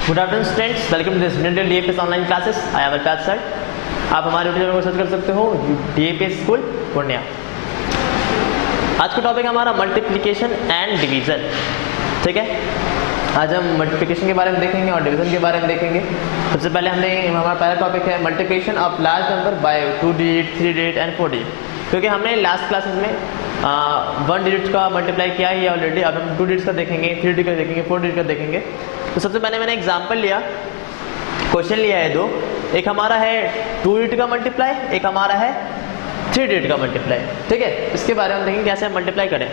Good afternoon students, welcome to this Indian DAPS online classes. I am Arfat sir. आप हमारे YouTube channel को search कर सकते हो डीएपीएस स्कूल पूर्णिया। आज का टॉपिक हमारा मल्टीप्लिकेशन एंड डिवीजन। ठीक है, आज हम मल्टीप्लिकेशन के बारे में देखेंगे और डिवीजन के बारे में देखेंगे। सबसे पहले हमारा पहला टॉपिक है multiplication of large number by 2 digit, 3 digit and 4 digit. क्योंकि हमने लास्ट क्लासेस में 1 डिजिट का मल्टीप्लाई किया ही ऑलरेडी। अब हम 2 डिजिट का देखेंगे, 3 डिजिट का देखेंगे, 4 डिजिट का देखेंगे। तो सबसे पहले मैंने एग्जाम्पल लिया, क्वेश्चन लिया है दो। एक हमारा है 2 डिजिट का मल्टीप्लाई, एक हमारा है 3 डिजिट का मल्टीप्लाई। ठीक है, इसके बारे में देखेंगे कैसे हम मल्टीप्लाई करें।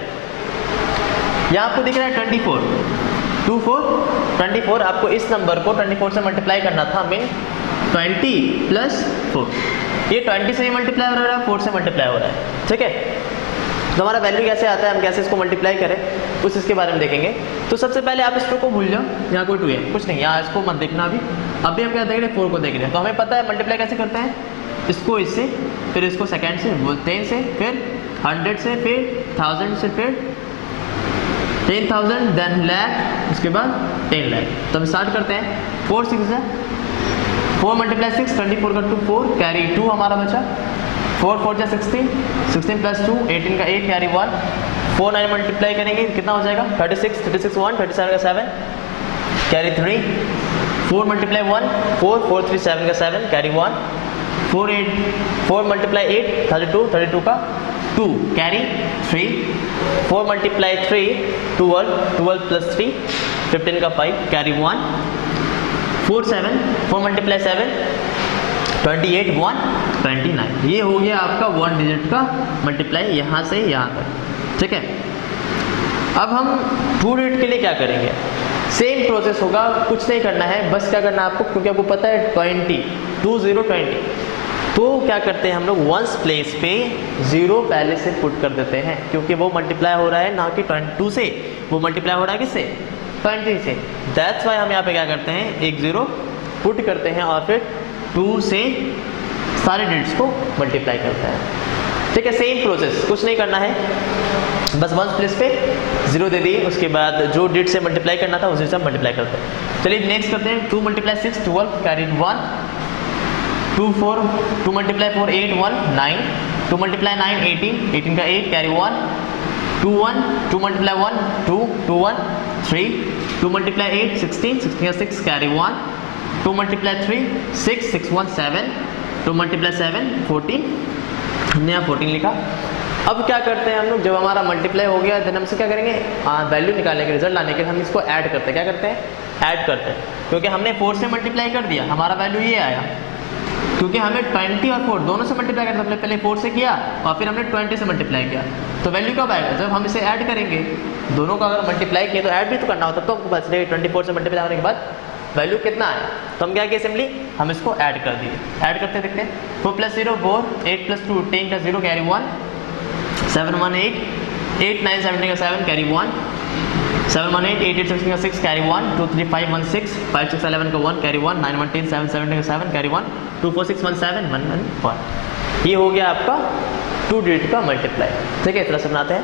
यहाँ आपको दिख रहा है 24 आपको इस नंबर को 24 से मल्टीप्लाई करना था। मीन 20 + 4। ये 20 से ही मल्टीप्लाई हो रहा है, 4 से मल्टीप्लाई हो रहा है। ठीक है, तो हमारा वैल्यू कैसे आता है, हम कैसे इसको मल्टीप्लाई करें उस इसके बारे में देखेंगे। तो सबसे पहले आप इसको को भूल जाओ, यहाँ कोई 2 है, कुछ नहीं, यहाँ इसको मत देखना। अभी हम क्या देख रहे हैं, 4 को देख रहे हैं। तो हमें पता है मल्टीप्लाई कैसे करते हैं, इसको इससे, फिर इसको सेकेंड से, 10 से, फिर 100 से, फिर 1000 से, फिर 10,000, देन लाख, उसके बाद 10 लाख। तो हम स्टार्ट करते हैं। 4 6 है, 4 × 6 24 का 2 4 कैरी 2 हमारा बचा। 4 4 16 16 + 2 18 का 8 कैरी 1 4 9 मल्टीप्लाई करेंगे कितना हो जाएगा 36 36 1 37 का 7 कैरी 3 4 × 1 4 4 3 7 का 7 कैरी 1 4 × 8 32 32 का 2 कैरी 3 4 × 3 12 12 + 3 15 का 5 कैरी 1 4 7 4 × 7 28 1 29। ये हो गया आपका 1 डिजिट का मल्टीप्लाई यहाँ से यहाँ तक। ठीक है, अब हम 2 डिजिट के लिए क्या करेंगे, सेम प्रोसेस होगा, कुछ नहीं करना है, बस क्या करना है आपको, क्योंकि आपको पता है 20 तो क्या करते हैं हम लोग वंस प्लेस पे 0 पहले से पुट कर देते हैं, क्योंकि वो मल्टीप्लाई हो रहा है ना कि 22 से, वो मल्टीप्लाई हो रहा है किससे, 20 से। दैट्स वाई हम यहाँ पे क्या करते हैं, एक 0 पुट करते हैं और फिर 2 से सारे डिजिट्स को मल्टीप्लाई करता है। ठीक है, सेम प्रोसेस, कुछ नहीं करना है, बस वंस प्लेस पे 0 दे दिए, उसके बाद जो डिजिट से मल्टीप्लाई करना था उसी से मल्टीप्लाई करते हैं। चलिए नेक्स्ट करते हैं। 2 × 6 12 कैरी 1 2 4 2 × 4 8 1 9 2 × 9 18 18 का 8 कैरी 1 2 1 2 × 1 2 2 1 3 2 × 8 16 16 का 6 कैरी 1 2 × 3 6 6 1 7 2 × 7 14, हमने यहाँ 14 लिखा। अब क्या करते हैं हम लोग, जब हमारा मल्टीप्लाई हो गया देन हमसे क्या करेंगे, वैल्यू निकालने के, रिजल्ट लाने के लिए हम इसको ऐड करते हैं। क्या करते हैं, ऐड करते हैं, क्योंकि हमने 4 से मल्टीप्लाई कर दिया, हमारा वैल्यू ये आया। क्योंकि हमें 20 और 4 दोनों से मल्टीप्लाई करना, हमने पहले 4 से किया और फिर हमने 20 से मल्टीप्लाई किया। तो वैल्यू कब आएगा, जब हम इसे ऐड करेंगे। दोनों का अगर मल्टीप्लाई किया तो ऐड भी तो करना होता, तो हमको बच रहे 24 से मल्टीप्लाई होने के बाद वैल्यू कितना आया। तो हम क्या किए, सिंपली हम इसको ऐड कर दिए। ऐड करते देखते हैं। 4 + 0 4 8 + 2 10 का 0 कैरी 1 7 1 8 8 9 17 का 7 कैरी 1 7 1 8 8 8 16 का 6 कैरी 1 2 3 5 1 6 5 6 11 का 1 कैरी 1 9 1 10 7 17 का 7 कैरी 1 2 4 6 1 7 1 1 1। ये हो गया आपका 2 डिजिट का मल्टीप्लाई। ठीक है, इस तरह से बनाते हैं।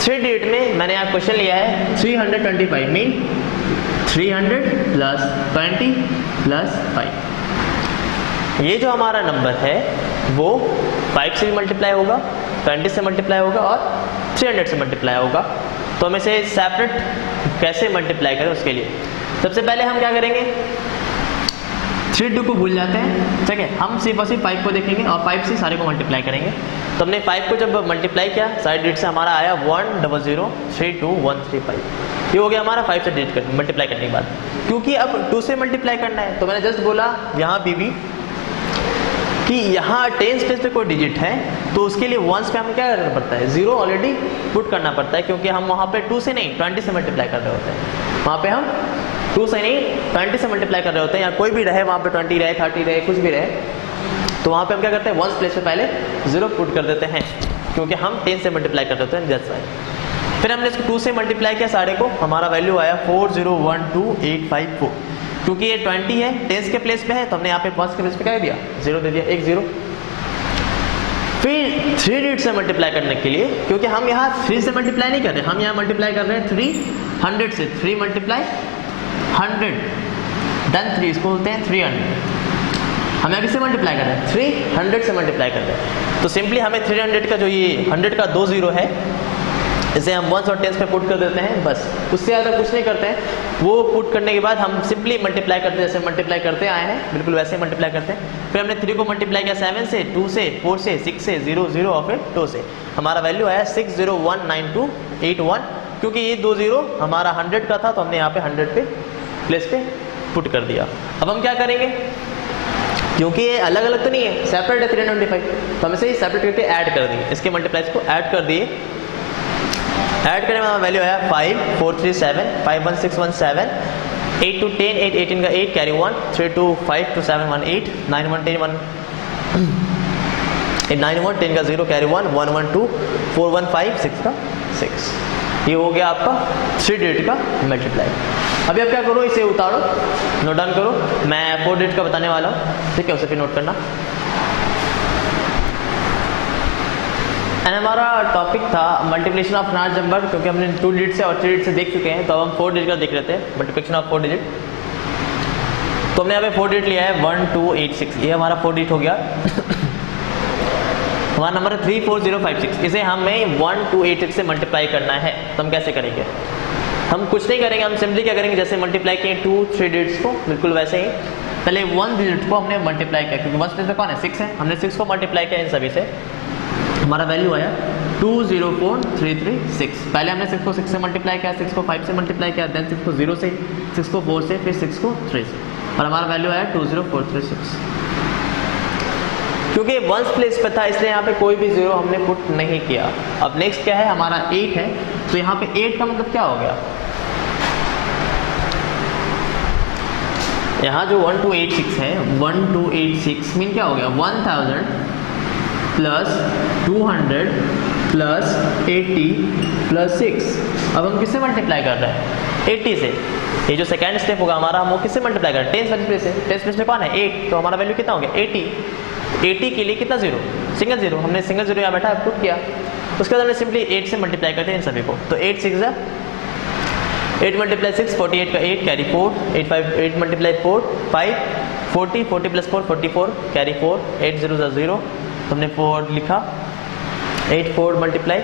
3 डिजिट में मैंने यहाँ क्वेश्चन लिया है 325 मीन 300 + 20 + 5। ये जो हमारा नंबर है वो 5 से भी मल्टीप्लाई होगा, 20 से मल्टीप्लाई होगा और 300 से मल्टीप्लाई होगा। तो हम इसे सेपरेट कैसे मल्टीप्लाई करें, उसके लिए सबसे पहले हम क्या करेंगे, 3 2 को भूल जाते हैं। ठीक है, हम सिर्फ और सिर्फ 5 को देखेंगे और 5 से सारे को मल्टीप्लाई करेंगे। तो हमने 5 को जब मल्टीप्लाई किया सारे डिजिट से, हमारा आया 1 0 0 3 2 1 3 5। ये हो गया हमारा 5 से डिजिट मल्टीप्लाई करने के बाद। क्योंकि अब 2 से मल्टीप्लाई करना है, तो मैंने जस्ट बोला यहाँ भी कि यहाँ 10 प्लेस पे कोई डिजिट है तो उसके लिए वंस पे हमें क्या करना पड़ता है, 0 ऑलरेडी पुट करना पड़ता है, क्योंकि हम वहाँ पे 2 से नहीं 20 से मल्टीप्लाई कर रहे होते हैं। वहाँ पे हम 2 से नहीं 20 से मल्टीप्लाई कर रहे होते हैं, या कोई भी रहे वहाँ पे 20 रहे 30 रहे कुछ भी रहे, तो वहाँ पे हम क्या करते हैं, वंस प्लेस पे पहले 0 पुट कर देते हैं, क्योंकि हम 10 से मल्टीप्लाई कर देते हैं। That's why. फिर हमने इसको 2 से मल्टीप्लाई किया सारे को, हमारा वैल्यू आया 4 0 1 2 8 5 4। क्योंकि ये 20 है, 10 के प्लेस पे है, तो हमने यहाँ पे 5 के प्लेस पे क्या दिया, 0 दे दिया, एक 0। फिर 3 डिजिट से मल्टीप्लाई करने के लिए, क्योंकि हम यहाँ 3 से मल्टीप्लाई नहीं कर रहे, हम यहाँ मल्टीप्लाई कर रहे हैं 300 से। 3 × 100 देन 3 इसको बोलते हैं 300। हमें किससे मल्टीप्लाई करना है? 300 से मल्टीप्लाई करना है। तो सिंपली हमें 300 का जो ये 100 का 2 जीरो है, इसे हम वंस और टेंस पे पुट कर देते हैं, बस उससे ज़्यादा कुछ नहीं करते हैं। वो पुट करने के बाद हम सिंपली मल्टीप्लाई करते हैं, जैसे मल्टीप्लाई करते आए हैं बिल्कुल वैसे ही मल्टीप्लाई करते हैं। फिर हमने 3 को मल्टीप्लाई किया 7 से, 2 से, 4 से, 6 से, 0 0 और फिर 2 से। हमारा वैल्यू आया 6019281, क्योंकि ये 2 जीरो हमारा 100 का था तो हमने यहाँ पे 100 पे प्लेस पे पुट कर दिया। अब हम क्या करेंगे, क्योंकि ये अलग अलग तो नहीं है, सेपरेट है 325, तो हम इसे सेपरेट करके ऐड कर दिए, इसके मल्टीप्लाइज को ऐड कर दिए। ऐड करने में हमारा वैल्यू आया 5 4 3 7 5 1 6 1 7 8 2 10 8 18 का 8 कैरी 1 3 2 5 2 7 1 8 9 1 10 1 8 9 1 10 का 0 कैरी 1 1 1 2 4 1 5 6 का 6। ये हो गया आपका 3 डिजिट का मल्टीप्लाई। अभी आप क्या करो, इसे उतारो, नोट डाउन करो। मैं 4 डिजिट का बताने वाला हूँ, ठीक है, उसे फिर नोट करना। एंड हमारा टॉपिक था मल्टीप्लिकेशन ऑफ लार्ज नंबर, क्योंकि हमने 2 डिजिट से और 3 डिजिट से देख चुके हैं, तो अब हम 4 डिजिट का देख लेते हैं, मल्टीप्लिकेशन ऑफ 4 डिजिट। तो हमने यहाँ पे 4 डिजिट लिया है 1 2 8 6, ये हमारा 4 डिजिट हो गया। हमारा नंबर है 34056, इसे हमें 1 2 8 6 से मल्टीप्लाई करना है। तो हम कैसे करेंगे? हम कुछ नहीं करेंगे, हम सिंपली क्या करेंगे, जैसे मल्टीप्लाई किए 2 3 डिजिट्स को, बिल्कुल वैसे ही पहले 1 डिजिट को हमने मल्टीप्लाई किया, क्योंकि 1 प्लेस में कौन है? 6 है, हमने 6 को मल्टीप्लाई किया इन सभी से, हमारा वैल्यू आया 204336। पहले हमने 6 को 6 से मल्टीप्लाई किया, 6 को 5 से मल्टीप्लाई किया, देन 6 को 0 से, 6 को 4 से, फिर 6 को 3 से, और हमारा वैल्यू आया 20436। क्योंकि वंस प्लेस पे था इसलिए यहाँ पे कोई भी जीरो हमने पुट नहीं किया। अब नेक्स्ट क्या है, हमारा 8 है, तो यहाँ पे 8 का मतलब क्या हो गया, यहाँ जो 1286 है, 1286 मीन क्या हो गया, 1000 प्लस 200 प्लस 80 प्लस 6। अब हम किससे मल्टीप्लाई कर रहे हैं? 80 से। ये जो सेकंड स्टेप होगा हमारा, हम वो किससे मल्टीप्लाई कर रहे हैं? 10 प्लेस से। 10 प्लेस में कौन है? 8, तो हमारा वैल्यू कितना हो गया? 80। 80 के लिए कितना जीरो? सिंगल जीरो, हमने सिंगल जीरो यहाँ बैठा पुट किया, उसके बाद हमने सिंपली 8 से मल्टीप्लाई करते हैं इन सभी को। तो 8 6 है 8 मल्टीप्लाई 6 48 का 8 कैरी 4 8 5 8 मल्टीप्लाई 4 5 40 40 प्लस 4 44 कैरी 4 8 0 0, तो हमने 4 लिखा। 8 4 मल्टीप्लाई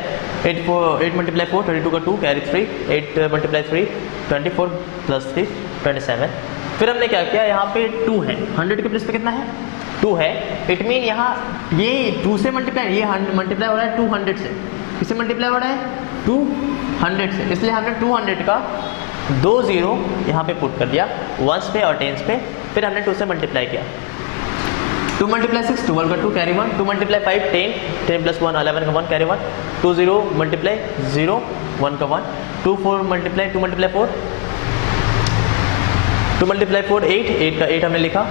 8 मल्टीप्लाई 4 32 का 2 कैरी 3 8 मल्टीप्लाई 3 24 प्लस 3 27। फिर हमने क्या किया, यहाँ पे 2 है, 100 के प्लेस पे कितना है? 2 है। इट मीन यहाँ ये 2 से मल्टीप्लाई, ये मल्टीप्लाई हो रहा है 200 से। किससे मल्टीप्लाई हो रहा है? 200 से, इसलिए हमने 200 का 2 जीरो यहाँ पे पुट कर दिया, वंस पे और टेंस पे। फिर हमने 2 से मल्टीप्लाई किया, 2 मल्टीप्लाई 6 12 का 2 कैरी 1 2 मल्टीप्लाई 5 10 10 प्लस 1 11 का 1 कैरी 1 2 0 मल्टीप्लाई 0 1 का 1 2 4 मल्टीप्लाई 2 मल्टीप्लाई 4 2 मल्टीप्लाई 4 8 8 का 8 हमने लिखा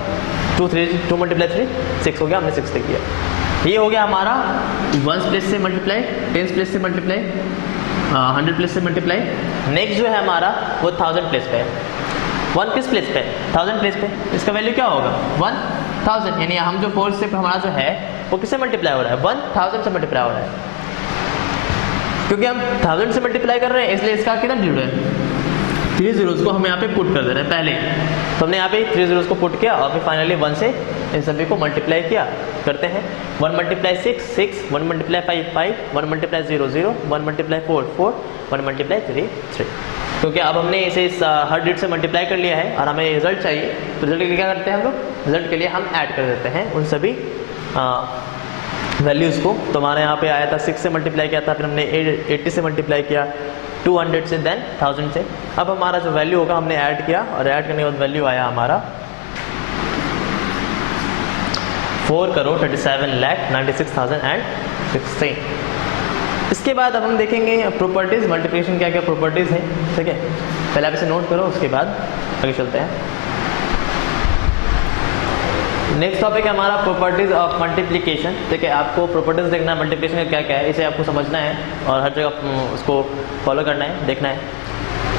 2 3 2 मल्टीप्लाई 3 6 हो गया, हमने 6 लिख दिया। ये हो गया हमारा 1 प्लेस से मल्टीप्लाई, 10 प्लेस से मल्टीप्लाई, 100 प्लेस से मल्टीप्लाई। नेक्स्ट जो है हमारा वो 1000 प्लेस पे है। 1 किस प्लेस पे? 1000 प्लेस पे। इसका वैल्यू क्या होगा? 1000, यानी हम जो 4 स्टेप हमारा जो है वो किससे मल्टीप्लाई हो रहा है? 1000 से मल्टीप्लाई हो रहा है। क्योंकि हम 1000 से मल्टीप्लाई कर रहे हैं इसलिए इसका कितना डिजिट है? 3 जीरोस को हम यहाँ पे पुट कर दे रहे हैं पहले, तो हमने यहाँ पे 3 जीरोस को पुट किया और फिर फाइनली 1 से इन सभी को मल्टीप्लाई किया। करते हैं 1 multiply 6 6 1 multiply 5 5 1 multiply 0 0 1 multiply 4 4 1 multiply 3 3। क्योंकि अब हमने इसे इस हर डिजिट से मल्टीप्लाई कर लिया है और हमें रिजल्ट चाहिए, तो रिजल्ट के लिए क्या करते हैं हम लोग? रिजल्ट के लिए हम ऐड कर देते हैं उन सभी वैल्यूज़ को। तो हमारे यहाँ पे आया था 6 से मल्टीप्लाई किया था, फिर हमने 80 से मल्टीप्लाई किया, 200 से, देन 1000 से। अब हमारा जो वैल्यू होगा हमने ऐड किया और ऐड करने के बाद वैल्यू आया हमारा 4,37,96,016। इसके बाद अब हम देखेंगे प्रॉपर्टीज़, मल्टीप्लिकेशन क्या क्या प्रॉपर्टीज़ हैं, ठीक है। पहले आप इसे नोट करो, उसके बाद आगे चलते हैं। नेक्स्ट टॉपिक है हमारा प्रॉपर्टीज़ ऑफ मल्टीप्लिकेशन, ठीक है। आपको प्रॉपर्टीज़ देखना है मल्टीप्लिकेशन का क्या क्या है, इसे आपको समझना है और हर जगह उसको फॉलो करना है, देखना है।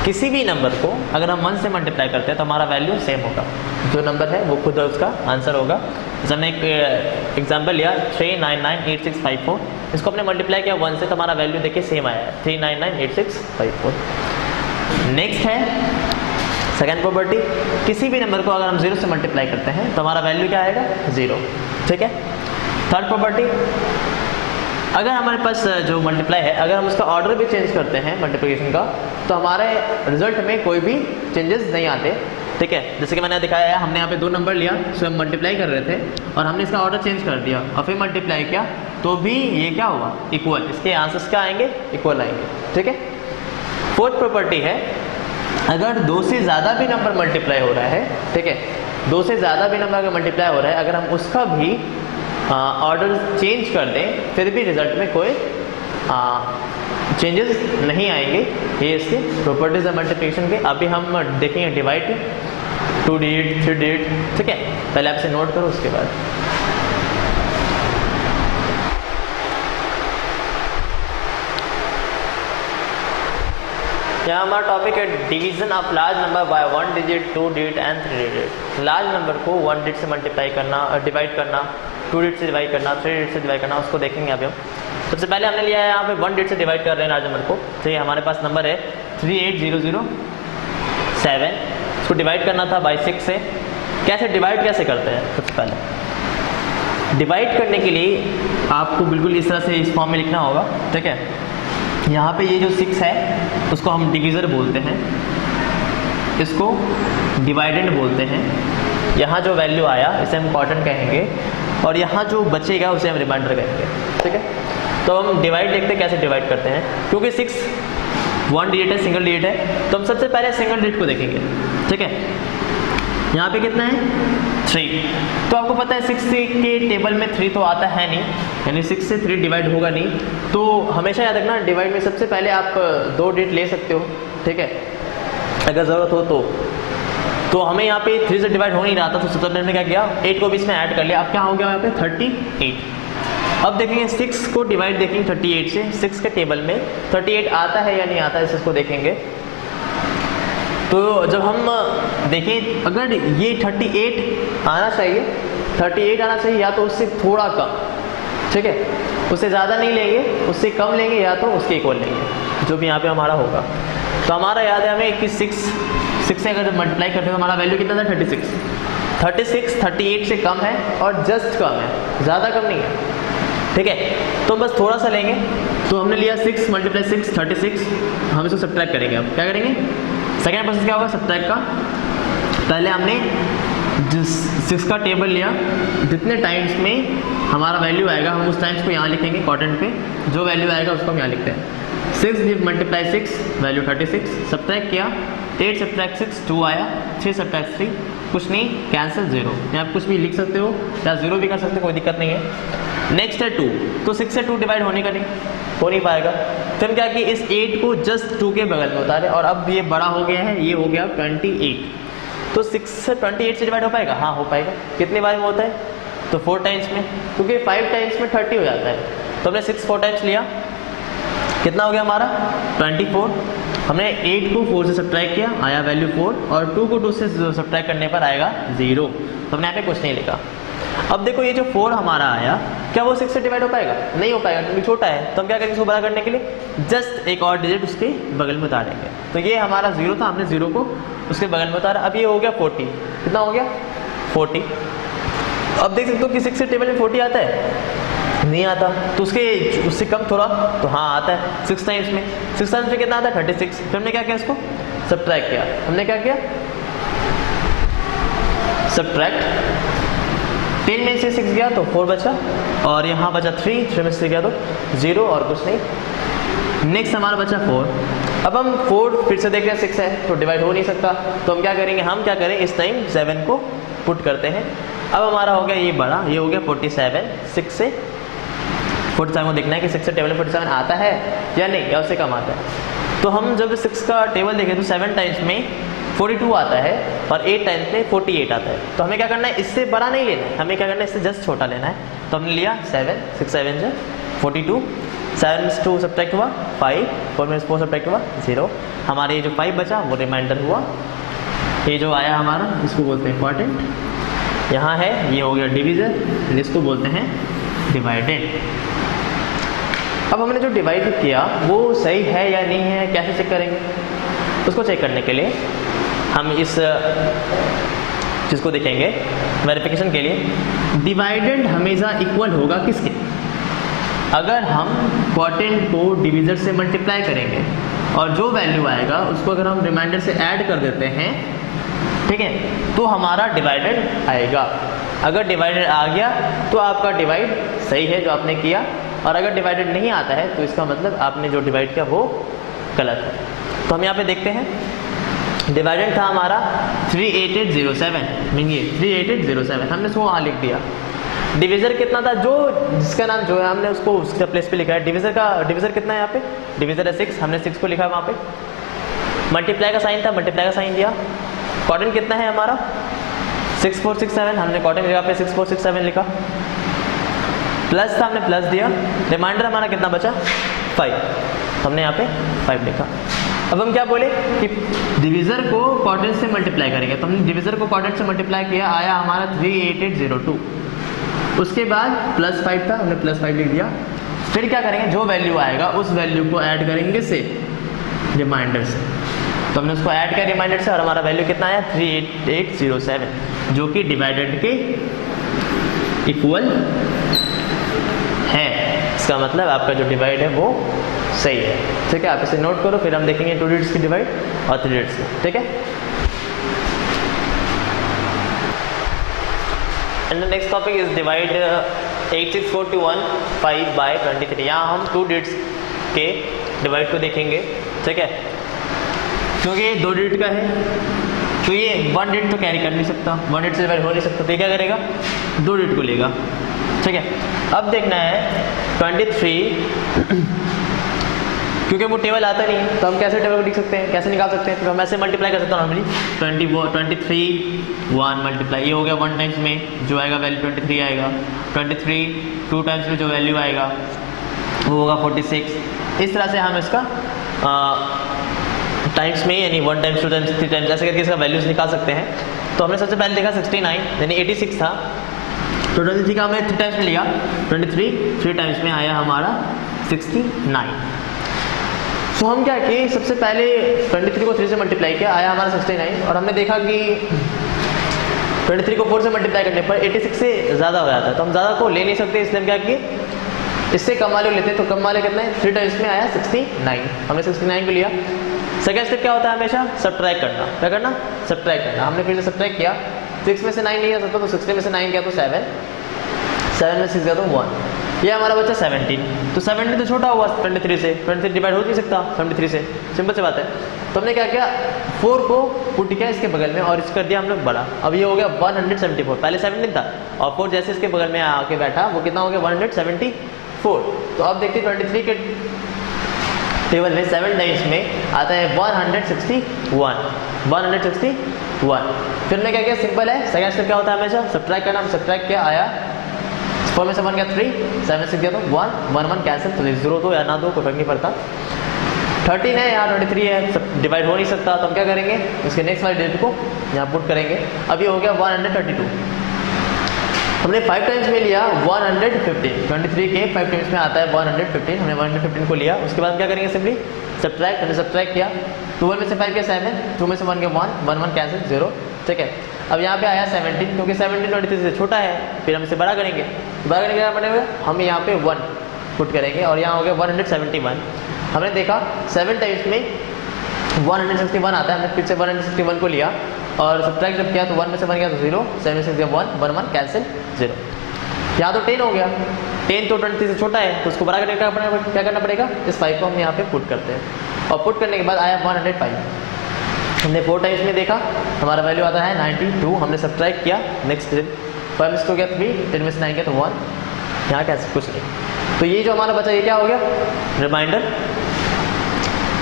किसी भी नंबर को अगर हम 1 से मल्टीप्लाई करते हैं तो हमारा वैल्यू सेम होगा, जो नंबर है वो खुद उसका आंसर होगा। जैसे हमने एक एग्जांपल लिया 3998654, इसको हमने मल्टीप्लाई किया 1 से तो हमारा वैल्यू देखिए सेम आया है 3998654। नेक्स्ट है सेकेंड प्रॉपर्टी, किसी भी नंबर को अगर हम 0 से मल्टीप्लाई करते हैं तो हमारा वैल्यू क्या आएगा 0, ठीक है। थर्ड प्रॉपर्टी, अगर हमारे पास जो मल्टीप्लाई है अगर हम उसका ऑर्डर भी चेंज करते हैं मल्टीप्लिकेशन का तो हमारे रिजल्ट में कोई भी चेंजेस नहीं आते, ठीक है। जैसे कि मैंने दिखाया है, हमने यहाँ पे 2 नंबर लिया, उससे हम मल्टीप्लाई कर रहे थे और हमने इसका ऑर्डर चेंज कर दिया और फिर मल्टीप्लाई किया तो भी ये क्या हुआ इक्वल, इसके आंसर्स क्या आएंगे इक्वल आएंगे, ठीक है। फोर्थ प्रॉपर्टी है, अगर 2 से ज़्यादा भी नंबर मल्टीप्लाई हो रहा है, ठीक है, 2 से ज़्यादा भी नंबर अगर मल्टीप्लाई हो रहा है, अगर हम उसका भी ऑर्डर चेंज कर दें फिर भी रिजल्ट में कोई चेंजेस नहीं आएंगे। ये इसके प्रॉपर्टीज है मल्टीप्लिकेशन के। अभी हम देखेंगे डिवाइड, 2 डिजिट 3 डिजिट, ठीक है। पहले आपसे नोट करो उसके बाद। यहाँ हमारा टॉपिक है division of large number by 1 digit 2 digit and 3 digit. Large number को 1 डिजिट से मल्टीप्लाई करना, डिवाइड करना, 2 डिजिट से डिवाइड करना, 3 डिजिट से डिवाइड करना, उसको देखेंगे अभी हम। सबसे पहले हमने लिया है यहाँ पे 1 डिजिट से डिवाइड कर रहे हैं लार्ज नंबर को, तो ये हमारे पास नंबर है 38007। इसको डिवाइड करना था बाई 6 से। कैसे डिवाइड कैसे करते हैं, सबसे पहले डिवाइड करने के लिए आपको बिल्कुल इस तरह से इस फॉर्म में लिखना होगा, ठीक है। यहाँ पे ये जो 6 है उसको हम डिवीज़र बोलते हैं, इसको डिवाइडेंड बोलते हैं। यहाँ जो वैल्यू आया इसे हम क्वार्टर कहेंगे और यहाँ जो बचेगा उसे हम रिमाइंडर कहेंगे, ठीक है। तो हम डिवाइड देखते हैं कैसे डिवाइड करते हैं, क्योंकि 6 1 डिजिट है, सिंगल डिजिट है, तो हम सबसे पहले सिंगल डिजिट को देखेंगे, ठीक है। यहाँ पे कितना है 3, तो आपको पता है 6 के टेबल में 3 तो आता है नहीं, यानी 6 से 3 डिवाइड होगा नहीं। तो हमेशा याद रखना डिवाइड में सबसे पहले आप 2 डिजिट ले सकते हो, ठीक है, अगर ज़रूरत हो तो हमें यहाँ पे 3 से डिवाइड हो नहीं रहा था, तो सबसे पहले क्या किया 8 को भी इसमें ऐड कर लिया। अब क्या हो गया यहाँ पे 38। अब देखेंगे 6 को डिवाइड देखेंगे 38 से, 6 के टेबल में 38 आता है या नहीं आता है इसको देखेंगे। तो जब हम देखें अगर ये 38 आना चाहिए, 38 आना चाहिए या तो उससे थोड़ा कम, ठीक है, उससे ज़्यादा नहीं लेंगे, उससे कम लेंगे या तो उसके इक्वल लेंगे, जो भी यहाँ पे हमारा होगा। तो हमारा याद है हमें कि 6 से अगर मल्टीप्लाई करते हैं तो हमारा वैल्यू कितना था 36। 36 38 से कम है और जस्ट कम है, ज़्यादा कम नहीं है, ठीक है। तो बस थोड़ा सा लेंगे, तो हमने लिया 6 × 6 36। हम इसको सब्ट्रैक्ट करेंगे। अब क्या करेंगे, सेकेंड प्रोसेस क्या होगा सब्ट्रैक्ट का। पहले हमने जिस 6 का टेबल लिया, जितने टाइम्स में हमारा वैल्यू आएगा हम उस टाइम्स को यहाँ लिखेंगे क्वाड्रेंट पे, जो वैल्यू आएगा उसको हम यहाँ लिखते हैं। 6 × 6 वैल्यू 36, सब्ट्रैक्ट किया 8 × 6 2 आया, 3 × 3 कुछ नहीं, कैंसिल 0। यहाँ कुछ भी लिख सकते हो या 0 भी कर सकते हो, कोई दिक्कत नहीं है। नेक्स्ट है 2, तो 6 से 2 डिवाइड होने का नहीं, हो नहीं पाएगा। फिर क्या कि इस 8 को जस्ट 2 के बगल में उतारे और अब ये बड़ा हो गया है, ये हो गया 28। तो 6 से 28 से डिवाइड हो पाएगा, हाँ हो पाएगा। कितनी बार में होता है, तो 4 टाइम्स में, क्योंकि 5 टाइम्स में 30 हो जाता है। तो हमने 6 4 टाइम्स लिया, कितना हो गया हमारा 24। हमने 8 को 4 से सब्ट्रैक्ट किया, आया वैल्यू 4, और 2 को 2 से सब्ट्रैक्ट करने पर आएगा 0। तो हमने यहाँ पे कुछ नहीं लिखा। अब देखो ये जो 4 हमारा आया, क्या वो 6 से डिवाइड हो पाएगा, नहीं हो पाएगा क्योंकि छोटा है। तो हम क्या करेंगे इसको बड़ा करने के लिए जस्ट एक और डिजिट उसके बगल में उतारेंगे। तो ये हमारा 0 था, हमने 0 को उसके बगल में उतारा। अब ये हो गया 40, कितना हो गया 40। अब देख सकते हो कि 6 के टेबल में 40 आता है, नहीं आता, तो उससे कम थोड़ा, तो हाँ आता है 6 टाइम्स में। 6 टाइम्स में कितना आता है 36। फिर हमने क्या किया, इसको सब्ट्रैक्ट किया। हमने क्या किया सब्ट्रैक्ट, 10 में से 6 गया तो 4 बचा, और यहाँ बचा 3 में से गया तो 0 और कुछ नहीं। नेक्स्ट हमारा बचा 4। अब हम 4 फिर से देख रहे हैं 6 है तो डिवाइड हो नहीं सकता, तो हम क्या करेंगे, हम क्या करें इस टाइम 7 को पुट करते हैं। अब हमारा हो गया ये बड़ा, ये हो गया 47। 6 से 47 को देखना है कि 6 से टेबल में 47 आता है या नहीं, या उससे कम आता है। तो हम जब 6 का टेबल देखें तो 7 टाइम्स में 42 आता है और 8 टाइम्स में 48 आता है। तो हमें क्या करना है, इससे बड़ा नहीं लेना है, हमें क्या करना है इससे जस्ट छोटा लेना है। तो हमने लिया 7, 6 7 से 42, 7 में 2 सब्ट्रैक्ट हुआ 5, 4 में 4 सब्ट्रैक्ट हुआ 0। हमारे ये जो 5 बचा वो रिमाइंडर हुआ। ये जो आया हमारा इसको बोलते हैं क्वाड्रेंट, यहाँ है ये हो गया डिवीजन, इसको बोलते हैं डिवाइडेड। अब हमने जो डिवाइड किया वो सही है या नहीं है, कैसे चेक करेंगे, उसको चेक करने के लिए हम इस चीज़ को देखेंगे वेरिफिकेशन के लिए। डिवाइडेंड हमेशा इक्वल होगा किसके? अगर हम क्वोटिएंट को डिविजर से मल्टीप्लाई करेंगे और जो वैल्यू आएगा उसको अगर हम रिमाइंडर से ऐड कर देते हैं, ठीक है, तो हमारा डिवाइडेंड आएगा। अगर डिवाइडेड आ गया तो आपका डिवाइड सही है जो आपने किया, और अगर डिवाइडेड नहीं आता है तो इसका मतलब आपने जो डिवाइड किया वो गलत है। तो हम यहाँ पे देखते हैं डिवाइडेड था हमारा 38807, मीनिए 38807, हमने इसको वहाँ लिख दिया। डिविजर कितना था, जो जिसका नाम जो है हमने उसको उसके प्लेस पे लिखा है। डिविजर कितना है यहाँ पे? डिविजर है 6, हमने 6 को लिखा है वहाँ पे। मल्टीप्लाई का साइन था, मल्टीप्लाई का साइन दिया। क्वोटिएंट कितना है हमारा? 6467, हमने क्वोटिएंट जगह पे 6467 लिखा। प्लस था, हमने प्लस दिया। रिमाइंडर हमारा कितना बचा? 5, हमने यहाँ पे 5 लिखा। अब हम क्या बोले कि डिविजर को क्वोटिएंट से मल्टीप्लाई करेंगे, तो हमने डिविजर को क्वोटिएंट से मल्टीप्लाई किया, आया हमारा 38802। उसके बाद प्लस 5 था, हमने प्लस 5 लिख दिया। फिर क्या करेंगे, जो वैल्यू आएगा उस वैल्यू को ऐड करेंगे से रिमाइंडर से। तो हमने उसको ऐड किया रिमाइंडर से और हमारा वैल्यू कितना आया? 38807, जो कि डिवाइडेड के इक्वल है। इसका मतलब आपका जो डिवाइड है वो सही है, ठीक है। आप इसे नोट करो, फिर हम देखेंगे 2 डिजिट्स की डिवाइड और 3 डिजिट्स की, ठीक है। And the next topic is divide 86421 by 23। यहाँ हम 2 डिजिट्स के डिवाइड को देखेंगे, ठीक है। क्योंकि ये 2 डिजिट का है तो ये 1 डिजिट तो कैरी कर नहीं सकता, 1 डिजिट से डिवाइड हो नहीं सकता, तो ये क्या करेगा? 2 डिजिट को लेगा, ठीक है। अब देखना है 23, क्योंकि वो टेबल आता नहीं है तो हम कैसे टेबल को लिख सकते हैं, कैसे निकाल सकते हैं? तो हम ऐसे मल्टीप्लाई कर सकते हैं नॉर्मली। 23 1 मल्टीप्लाई, ये हो गया 1 टाइम्स में जो आएगा वैल्यू 23 आएगा। 23 2 टाइम्स में जो वैल्यू आएगा वो होगा 46। इस तरह से हम इसका टाइम्स में, यानी 1 टाइम्स 2 टाइम्स 3 टाइम्स ऐसे करके इसका वैल्यूज निकाल सकते हैं। तो हमने सबसे पहले देखा 69, यानी 86 था, तो 23 का हमने 3 टाइम्स में लिया। 23 3 टाइम्स में आया हमारा 69। तो हम क्या किए, सबसे पहले 23 को 3 से मल्टीप्लाई किया, आया हमारा 69, और हमने देखा कि 23 को 4 से मल्टीप्लाई करने पर 86 से ज़्यादा हो जाता है, तो हम ज़्यादा को ले नहीं सकते, इसलिए हम क्या किए, इससे कम वाले लेते हैं। तो कम वाले कितना है? 3 टाइम्स में आया 69, हमने 69 को लिया। सेकंड स्टेप क्या होता है? हमेशा सब्ट्रैक्ट करना। क्या करना? सब्ट्रैक्ट करना। हमने फिर से सब्ट्रैक्ट किया, 6 में से 9 नहीं आ सकता, तो 60 में से 9 गया तो 7, 7 में 6 गया तो 1, ये हमारा बच्चा 17। तो 17 तो छोटा हुआ 23 से, 23 डिवाइड हो नहीं सकता 73 से, सिंपल सी बात है। तो हमने क्या किया, 4 को पुट किया इसके बगल में और इसको कर दिया हम लोग बड़ा। अब ये हो गया 174, पहले 17 था और 4 जैसे इसके बगल में आके बैठा, वो कितना हो गया 174। तो अब देखते 23 के टेबल में 7 टाइम्स में आता है 161। फिर हमने क्या किया, सिंपल है, सेकंड स्टेप क्या होता है हमेशा सब्ट्रैक्ट करना। सब्ट्रैक्ट किया, आया 4 में से 1 गया 3, 7 में से गया तो 1, 1 1 कैंसिल, तो 0 दो या ना दो कोई फर्क नहीं पड़ता। 13 है, यहाँ 23 है, सब डिवाइड हो नहीं सकता, तो हम क्या करेंगे, इसके नेक्स्ट वाले डिजिट को यहाँ पुट करेंगे। अब ये हो गया 132। हमने 5 टाइम्स में लिया 115, 23 के 5 टाइम्स में आता है 115, हमने 115 को लिया। उसके बाद क्या करेंगे, सिंपली सब्ट्रैक्ट, हमने सब्ट्रैक्ट किया, 12 में से 5 गया 7, 2 में से 1 गया 1, 1 1 कैंसिल 0, ठीक है। अब यहाँ पे आया 17, क्योंकि 17 23 से छोटा है, फिर हम इसे बड़ा करेंगे। बड़ा करने के क्या पड़ेगा, हम यहाँ पे 1 पुट करेंगे और यहाँ हो गया 171। हमने देखा 7 टाइम्स में 161 आता है, हमने फिर से 161 को लिया और सब्ट्रैक्ट जब किया तो 1 में से 1 गया तो 0, 7 में से गया 1, 1 1 कैंसिल 0। यहाँ तो 10 हो गया, 10 तो 23 से छोटा है, तो उसको बड़ा करने का क्या करना पड़ेगा, इस 5 को हम यहाँ पे पुट करते हैं और पुट करने के बाद आया 105। हमने 4 टाइम्स में देखा, हमारा वैल्यू आता है 92, हमने सब्ट्रैक्ट किया, नेक्स्ट 5 में से हो गया 3, 10 में से 9 गया तो 1, यहाँ कैसे कुछ नहीं। तो ये जो हमारा बचा ये क्या हो गया, रिमाइंडर।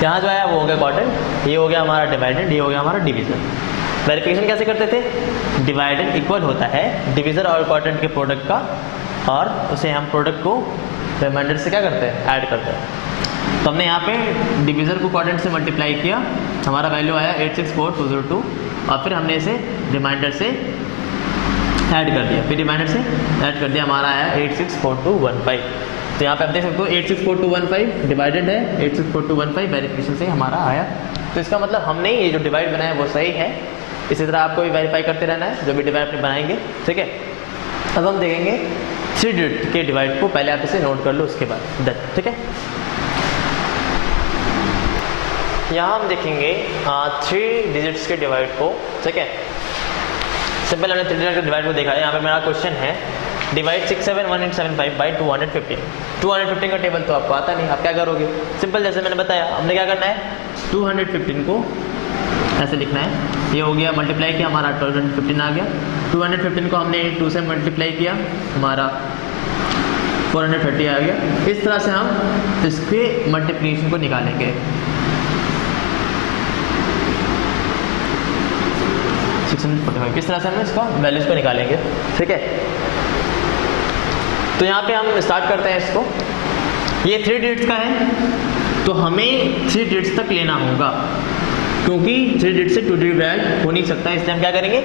यहाँ जो आया वो हो गया क्वाड्रेंट, ये हो गया हमारा डिवाइडेंड, ये हो गया हमारा डिवीजन। वेरिफिकेशन कैसे करते थे, डिवाइडेंड इक्वल होता है डिवीजर और क्वाड्रेंट के प्रोडक्ट का, और उसे हम प्रोडक्ट को रिमाइंडर से क्या करते हैं, ऐड करते हैं। तो हमने यहाँ पे डिवीजर को क्वाड्रेंट से मल्टीप्लाई किया, हमारा वैल्यू आया 864202 और फिर हमने इसे रिमाइंडर से ऐड कर दिया, फिर रिमाइंडर से ऐड कर दिया, हमारा आया 864215। तो यहाँ पे आप देख सकते हो 864215 डिवाइडेड है 864215 वेरिफिकेशन से हमारा आया। तो इसका मतलब हमने ये जो डिवाइड बनाया वो सही है। इसी तरह आपको भी वेरीफाई करते रहना है जो भी डिवाइड अपने बनाएंगे, ठीक है। अब हम देखेंगे 3 डिजिट के डिवाइड को, पहले आप इसे नोट कर लो उसके बाद डन, ठीक है। यहाँ हम देखेंगे 3 डिजिट्स के डिवाइड को, ठीक है। सिंपल हमने 3 डिजिट के डिवाइड को देखा है। यहाँ पे मेरा क्वेश्चन है डिवाइड 671875 बाई 215। 215 का टेबल तो आपको आता नहीं, आप क्या करोगे? सिंपल जैसे मैंने बताया, हमने क्या करना है 215 को ऐसे लिखना है। ये हो गया मल्टीप्लाई किया, हमारा 215 आ गया। 215 को हमने 2 से मल्टीप्लाई किया, हमारा 430 आ गया। इस तरह से हम इसके मल्टीप्लिकेशन को निकालेंगे। 645 किस तरह से हम इसका वैल्यूज को निकालेंगे, ठीक है। तो यहाँ पे हम स्टार्ट करते हैं इसको। ये 3 डिजिट्स का है तो हमें 3 डिजिट्स तक लेना होगा, क्योंकि 3 डिजिट से 2 डिजिट हो नहीं सकता, इसलिए हम क्या करेंगे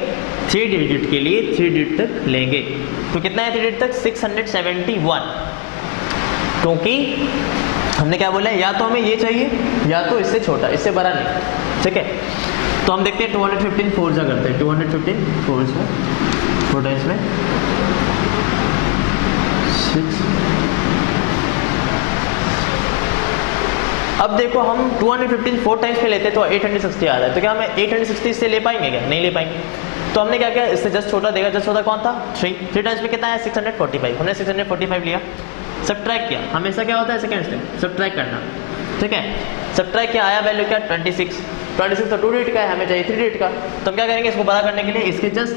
3 डिजिट के लिए 3 डिजिट तक लेंगे। तो कितना है 3 डिजिट तक? 671, क्योंकि हमने क्या बोला है, या तो हमें ये चाहिए या तो इससे छोटा, इससे बड़ा नहीं, ठीक है। तो हम देखते हैं 215 4 जा करते हैं। 215 4 से 4 टाइम्स में 6। अब देखो हम 215 4 टाइम्स में लेते हैं तो 860 आ रहा है। तो क्या हमें 860 से ले पाएंगे? क्या नहीं ले पाएंगे। तो हमने क्या किया, इससे जस्ट छोटा देगा। जस्ट छोटा कौन था? 3 टाइम्स में कितना है? 645। हमने 645 लिया, सब्ट्रैक्ट किया। हमेशा क्या होता है सेकंड स्टेप सब्ट्रैक्ट करना, ठीक है। सब्ट्रैक्ट किया, आया वैल्यू क्या? 26। तो 2 डिजिट का है, हमें चाहिए 3 डिजिट का। तो हम क्या करेंगे, इसको बड़ा करने के लिए इसके जस्ट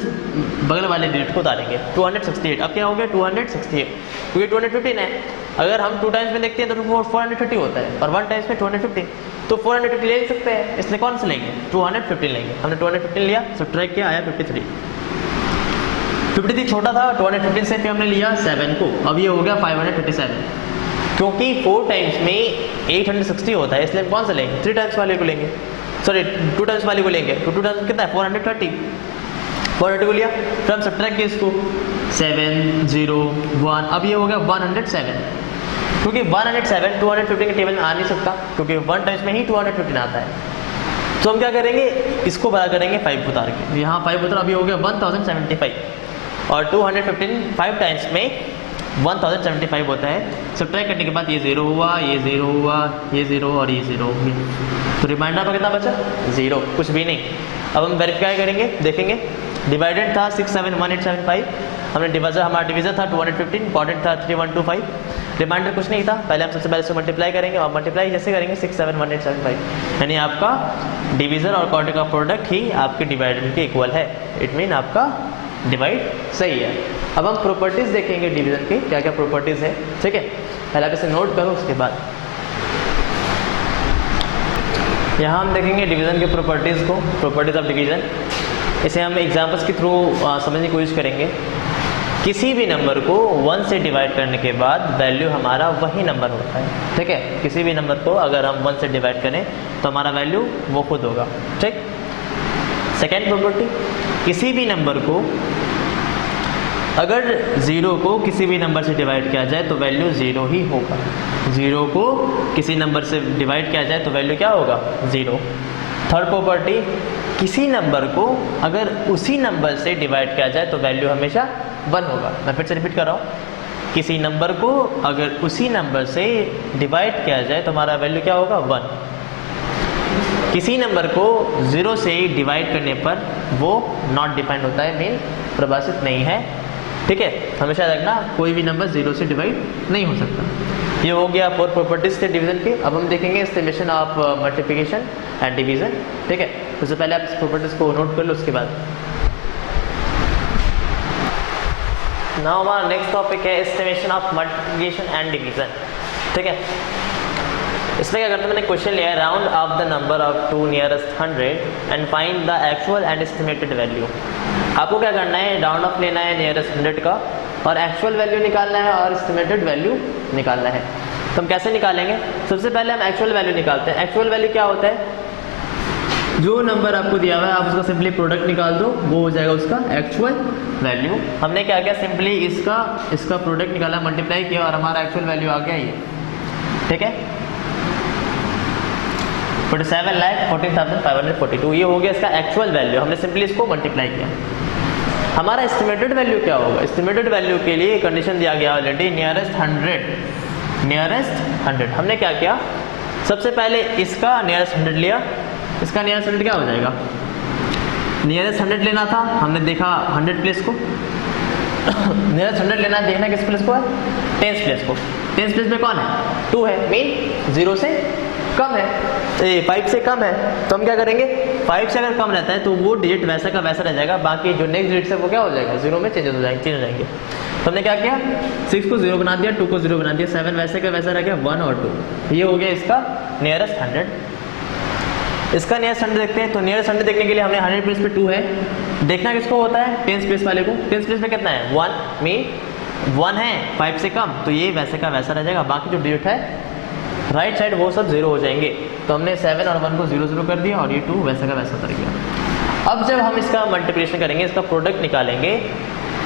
बगल वाले डिजिट को उतारेंगे। 268। अब क्या हो गया 268, क्योंकि 215 है। अगर हम 2 टाइम्स में देखते हैं तो 430 होता है, और 1 टाइम्स में 215। तो 450 ले सकते हैं, इसलिए कौन सा लेंगे? 215 लेंगे। हमने 215 लिया, सब्ट्रैक्ट किया, आया 53। 53 छोटा था, 215 से फिर हमने लिया 7 को। अब ये हो गया 557, क्योंकि 4 टाइम्स में 860 होता है, इसलिए हम कौन सा लेंगे? 3 टाइम्स वाले को लेंगे, सॉरी 2 टाइम्स वाले को लेंगे। तो 2 टाइम्स कितना है? 430। 430 को लिया, फिर हम सब्ट्रैक्ट किया इसको 7 0 1। अब ये हो गया 107, क्योंकि 107 215 के टेबल में आ नहीं सकता, क्योंकि 1 टाइम्स में ही 215 आता है। तो हम क्या करेंगे, इसको बड़ा करेंगे 5 उतार के। यहाँ 5 उतार, अभी हो गया 1075, और 215 5 टाइम्स में 1075 होता है। सब्ट्रैक्ट करने के बाद ये 0 हुआ, ये 0 हुआ, ये 0 और ये 0 हो गया। तो रिमाइंडर पर कितना बचा? 0, कुछ भी नहीं। अब हम वेरीफाई करेंगे, देखेंगे। डिवाइडेड था 671875, हमने डिवीजर, हमारा डिवीजर था 215, क्वाड्रेंट था 3125, रिमाइंडर कुछ नहीं था। पहले हम सबसे पहले इसको मल्टीप्लाई करेंगे, और मल्टीप्लाई जैसे करेंगे 67185, यानी आपका डिवीजर और क्वाड्रेंट का प्रोडक्ट ही आपके डिवाइडर के इक्वल है। इट मीन आपका डिवाइड सही है। अब हम प्रॉपर्टीज देखेंगे डिवीजन की, क्या क्या प्रॉपर्टीज है, ठीक है। पहले आप इसे नोट करो, उसके बाद यहाँ हम देखेंगे डिवीजन के प्रॉपर्टीज को, प्रॉपर्टीज ऑफ डिवीजन। इसे हम एग्जांपल्स के थ्रू समझने की कोशिश करेंगे। किसी भी नंबर को 1 से डिवाइड करने के बाद वैल्यू हमारा वही नंबर होता है, ठीक है। किसी भी नंबर को अगर हम 1 से डिवाइड करें तो हमारा वैल्यू वो खुद होगा, ठीक। सेकेंड प्रॉपर्टी, किसी भी नंबर को अगर 0 को किसी भी नंबर से डिवाइड किया जाए तो वैल्यू 0 ही होगा। 0 को किसी नंबर से डिवाइड किया जाए तो वैल्यू क्या होगा? 0। थर्ड प्रॉपर्टी, किसी नंबर को अगर उसी नंबर से डिवाइड किया जाए तो वैल्यू हमेशा 1 होगा। मैं फिर से रिपीट कर रहा हूँ, किसी नंबर को अगर उसी नंबर से डिवाइड किया जाए तो हमारा वैल्यू क्या होगा? 1। किसी नंबर को 0 से डिवाइड करने पर वो नॉट डिफाइंड होता है, मीन प्रभाषित नहीं है, ठीक है। हमेशा रखना, कोई भी नंबर 0 से डिवाइड नहीं हो सकता। ये हो गया 4 प्रॉपर्टीज थे डिवीजन के। अब हम देखेंगे estimation of multiplication and division, ठीक है। उससे पहले आप इस प्रॉपर्टीज को नोट कर लो, उसके बाद नाउ हमारा नेक्स्ट टॉपिक है estimation of multiplication and division, ठीक है। इसमें क्या करते हैं, मैंने क्वेश्चन लिया है, round of the number of 2 nearest 100 and find the actual and estimated value. आपको क्या करना है, राउंड ऑफ लेना है नियरेस्ट 100 का, और एक्चुअल वैल्यू निकालना है और एस्टिमेटेड वैल्यू निकालना है। तो हम कैसे निकालेंगे? सबसे पहले हम एक्चुअल वैल्यू निकालते हैं। एक्चुअल वैल्यू क्या होता है? जो नंबर आपको दिया हुआ है आप उसका सिंपली प्रोडक्ट निकाल दो, वो हो जाएगा उसका एक्चुअल वैल्यू। हमने क्या किया, सिंपली इसका प्रोडक्ट निकाला, मल्टीप्लाई किया और हमारा एक्चुअल वैल्यू आ गया ये। ठीक है, 47,14,542 ये हो गया इसका एक्चुअल वैल्यू। हमने सिंपली इसको मल्टीप्लाई किया। हमारा एस्टिमेटेड वैल्यू क्या होगा? एस्टिमेटेड वैल्यू के लिए कंडीशन दिया गया ऑलरेडी, नियरेस्ट 100। हमने क्या किया, सबसे पहले इसका नियरेस्ट 100 लिया। इसका नियरेस्ट 100 क्या हो जाएगा? नियरेस्ट 100 लेना था, हमने देखा 100 प्लेस को। नियरेस्ट 100 लेना, देखना किस प्लेस को है? 10th प्लेस को। 10th प्लेस में कौन है? 2 है, मीन 0 से कम है, 5 से कम है। तो हम क्या करेंगे, 5 से अगर कम रहता है तो वो डिजिट वैसा का वैसा रह जाएगा, बाकी जो नेक्स्ट डिजिट है वो क्या हो जाएगा? 0 में चेंज हो जाएंगे। तो हमने क्या किया, 6 को 0 बना दिया, 2 को 0 बना दिया, 7 वैसे का वैसा रह गया, 1 और 2। ये हो गया इसका नियरेस्ट 100। इसका नियरेस्ट 100 देखते हैं। तो नियरेस्ट 100 देखने के लिए हमने 100 प्लेस पे 2 है, देखना किसको होता है? 10th प्लेस वाले को। 10th प्लेस में कितना है? 1, मीन 1 है 5 से कम, तो ये वैसे का वैसा रह जाएगा, बाकी जो डिजिट है राइट साइड वो सब 0 हो जाएंगे। तो हमने 7 और 1 को 0 कर दिया और ये 2 वैसा का वैसा उतर गया। अब जब हम इसका मल्टीप्लिकेशन करेंगे, इसका प्रोडक्ट निकालेंगे,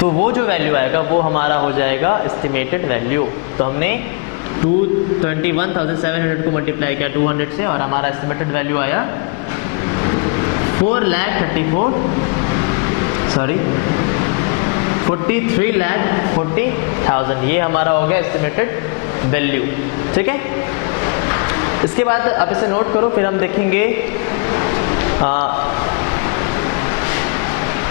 तो वो जो वैल्यू आएगा वो हमारा हो जाएगा एस्टिमेटेड वैल्यू। तो हमने 21,700 को मल्टीप्लाई किया 200 से और हमारा एस्टिमेटेड वैल्यू आया 43,40,000। ये हमारा हो गया एस्टिमेटेड वैल्यू। ठीक है, इसके बाद आप इसे नोट करो, फिर हम देखेंगे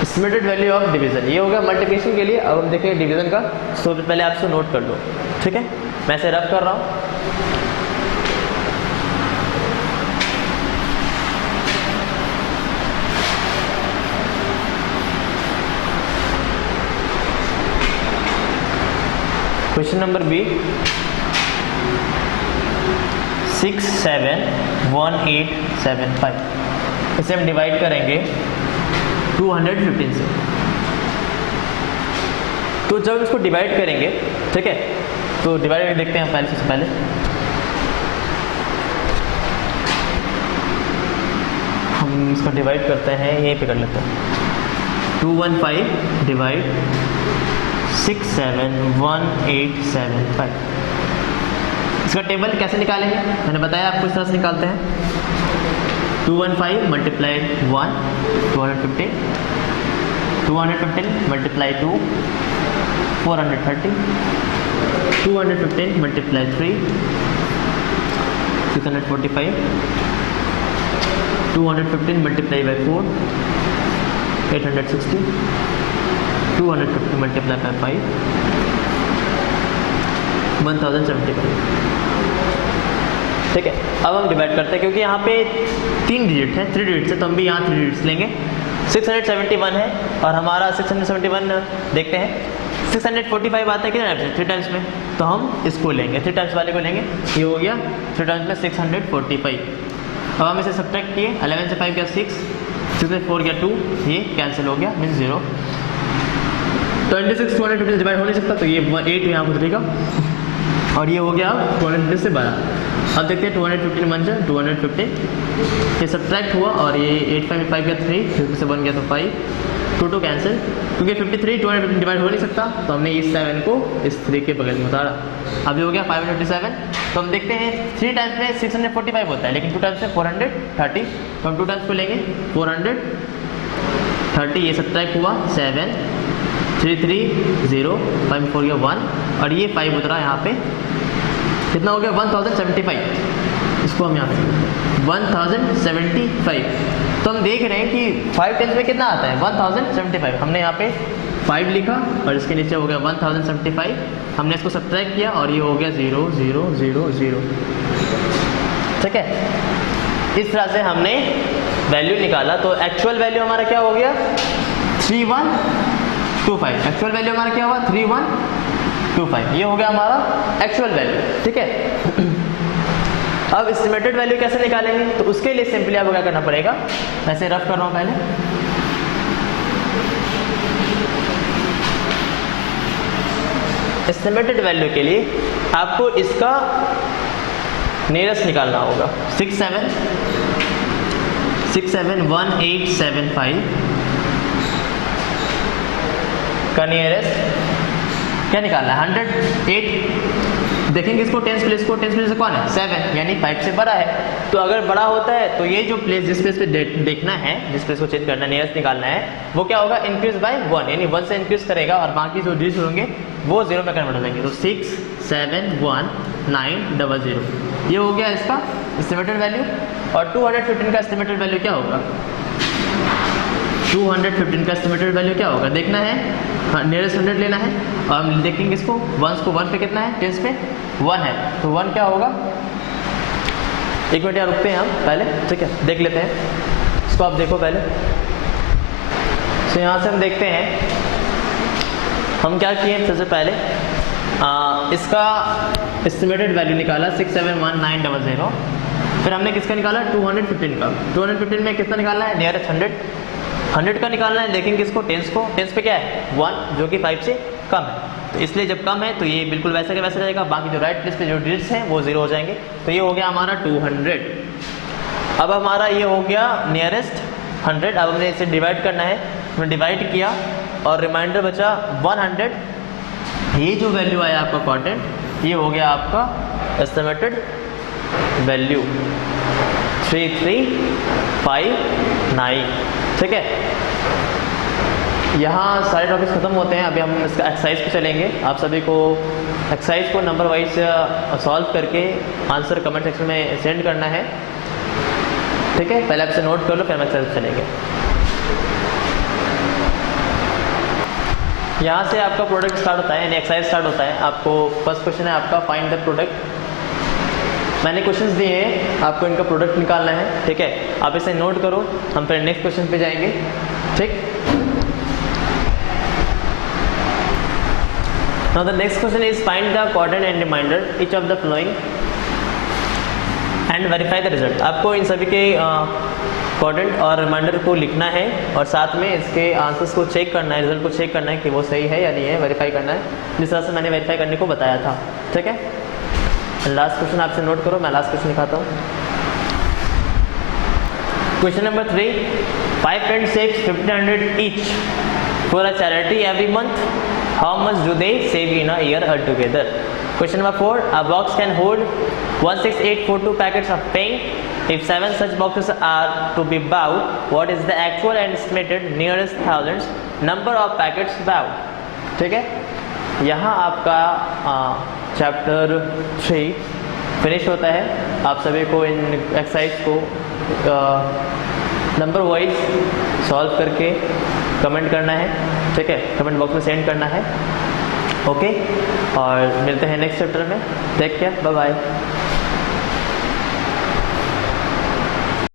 एस्टिमेटेड वैल्यू ऑफ डिवीजन। ये हो गया मल्टीप्लिकेशन के लिए। अब हम देखेंगे डिवीजन का। तो पहले आप इसको नोट कर लो। ठीक है, मैं इसे रफ कर रहा हूँ। Question number B, 671875। इसे हम डिवाइड करेंगे 215 से। तो जब इसको डिवाइड करेंगे, ठीक है, तो डिवाइड करके देखते हैं पहले। सबसे पहले हम इसको डिवाइड करते हैं, यहीं पे कर लेते हैं। 215 डिवाइड 671875। इसका टेबल कैसे निकालेंगे? मैंने बताया आपको इस तरह से निकालते हैं। 215 multiply 1 215, 215 multiply 2 430, 215 multiply 3 645, 215 multiply by 4 860, 250 multiply by 5 1075। ठीक है, अब हम डिवाइड करते हैं, क्योंकि यहाँ पे 3 डिजिट है, 3 डिजिट है, तो हम भी यहाँ 3 डिजिट्स लेंगे। 671 है और हमारा 671 देखते हैं 645 आता है कितने टाइम्स में? 3 टाइम्स में, तो हम इसको लेंगे, 3 टाइम्स वाले को लेंगे। ये हो गया 3 टाइम्स में 645। अब हम इसे सब्ट्रैक्ट किए, 11 से 5 गया 6, 6 से 4 गया 2, ये कैंसिल हो गया, मीन्स 0। 26 250 डिवाइड हो नहीं सकता, तो ये 8 यहाँ पर उतरेगा और ये हो गया 250 से 12। अब देखते हैं 215 बन जाए 250, ये सब्ट्रैक्ट हुआ और ये 8 में 5 गया 3, 3 से 1 गया तो 5, 2 कैंसिल, क्योंकि 53 250 डिवाइड हो नहीं सकता, तो हमने इस 7 को इस 3 के बगल में उतारा। अब ये हो गया 557। तो हम देखते हैं 3 टाइम्स में 645 होता है, लेकिन 2 टाइम्स में 430, तो हम 2 टाइम्स को लेंगे 430, ये सब्ट्रैक्ट हुआ 7 3 3 0 5 4 गया 1 और ये 5 उतरा यहाँ पे, कितना हो गया 1075। इसको हम यहाँ पे 1075। तो हम देख रहे हैं कि 5 टेंस में कितना आता है 1075। हमने यहाँ पे 5 लिखा और इसके नीचे हो गया 1075। हमने इसको सब्ट्रैक्ट किया और ये हो गया 0 0 0 0। ठीक है, इस तरह से हमने वैल्यू निकाला। तो एक्चुअल वैल्यू हमारा क्या हो गया 3125। एक्चुअल वैल्यू हमारा क्या हुआ 3125। ये हो गया हमारा एक्चुअल वैल्यू। ठीक है, अब एस्टिमेटेड वैल्यू कैसे निकालेंगे? तो उसके लिए सिंपली आपको क्या करना पड़ेगा, वैसे रफ कर रहा हूं पहले। एस्टिमेटेड वैल्यू के लिए आपको इसका नियरेस्ट निकालना होगा। 67 671875 का नियरेस्ट क्या निकालना है 108। देखेंगे इसको टेंस प्लेस को, टेंस प्लेस से कौन है 7 यानी 5 से बड़ा है। तो अगर बड़ा होता है तो ये जो प्लेस जिस प्लेस पे देखना है, जिस प्लेस को चेंज करना है, नियरेस्ट निकालना है, वो क्या होगा इंक्रीज बाय 1 यानी 1 से इंक्रीज करेगा और बाकी जो डिजिट होंगे वो 0 में कन्वर्ट हो जाएंगे। तो 671900 ये हो गया इसका एस्टिमेटेड वैल्यू। और 215 का एस्टिमेटेड वैल्यू क्या होगा, 215 का एस्टिमेटेड वैल्यू क्या होगा देखना है, नियरेस्ट 100 लेना है और हम देखेंगे इसको वंस को 1 पे कितना है, टेंस पे 1 है, तो 1 क्या होगा। एक मिनट यहाँ रुकते हैं हम पहले, ठीक है, देख लेते हैं इसको, आप देखो पहले। तो यहाँ से हम देखते हैं हम क्या किए सबसे पहले इसका एस्टिमेटेड वैल्यू निकाला 671900। फिर हमने किसका निकाला 215 का। 215 में कितना निकालना है, नियरेस्ट 100 का निकालना है। लेकिन किसको, टेंस को, टेंस पे क्या है 1 जो कि 5 से कम है, तो इसलिए जब कम है तो ये बिल्कुल वैसा का वैसा रहेगा, बाकी जो राइट प्लेस पे जो डिजिट्स हैं वो 0 हो जाएंगे। तो ये हो गया हमारा 200। अब हमारा ये हो गया नियरेस्ट 100। अब हमने इसे डिवाइड करना है, हमने डिवाइड किया और रिमाइंडर बचा 100। ये जो वैल्यू आया आपका क्वाड्रेंट, ये हो गया आपका एस्टिमेटेड वैल्यू 3359। ठीक है, यहाँ सारे टॉपिक्स खत्म होते हैं। अभी हम इसका एक्सरसाइज पे चलेंगे। आप सभी को एक्सरसाइज को नंबर वाइज सॉल्व करके आंसर कमेंट सेक्शन में सेंड करना है। ठीक है, पहले आप इसे नोट कर लो, फिर हम एक्सरसाइज पे चलेंगे। यहाँ से आपका प्रोडक्ट स्टार्ट होता है, यानी एक्सरसाइज स्टार्ट होता है। आपको फर्स्ट क्वेश्चन है आपका फाइंड द प्रोडक्ट। मैंने क्वेश्चंस दिए हैं, आपको इनका प्रोडक्ट निकालना है। ठीक है, आप इसे नोट करो, हम फिर नेक्स्ट क्वेश्चन पे जाएंगे। ठीक, now the next question is find the quotient and remainder each of the following and verify the result. आपको इन सभी के क्वाड्रेंट और रिमाइंडर को लिखना है और साथ में इसके आंसर्स को चेक करना है, रिजल्ट को चेक करना है कि वो सही है या नहीं है, वेरीफाई करना है, जिस तरह से मैंने वेरीफाई करने को बताया था। ठीक है, लास्ट क्वेश्चन आपसे नोट करो, मैं लास्ट क्वेश्चन दिखाता हूँ। Question number 3, 5 friends save 1500 each for a charity every month. How much do they save in a year altogether? Question number 4, a box can hold 16842 packets of paint. If 7 such boxes are to be bought, what is the actual and estimated nearest thousands number of packets bought? ठीक है, यहाँ आपका chapter 3 finish होता है। आप सभी को इन exercise को नंबर वाइज सॉल्व करके कमेंट करना है। ठीक है, कमेंट बॉक्स में सेंड करना है। ओके, और मिलते हैं नेक्स्ट चैप्टर में। Take care, bye bye.